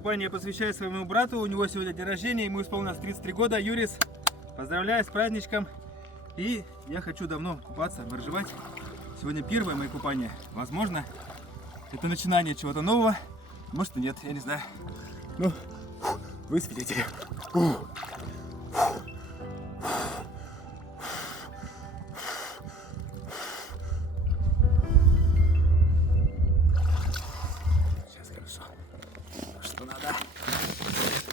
купание я посвящаю своему брату. У него сегодня день рождения, ему исполнилось 33 года. Юрис, поздравляю с праздничком. И я хочу давно купаться, моржевать. Сегодня первое мое купание. Возможно, это начинание чего-то нового. Может и нет, я не знаю. Ну, вы свидетели.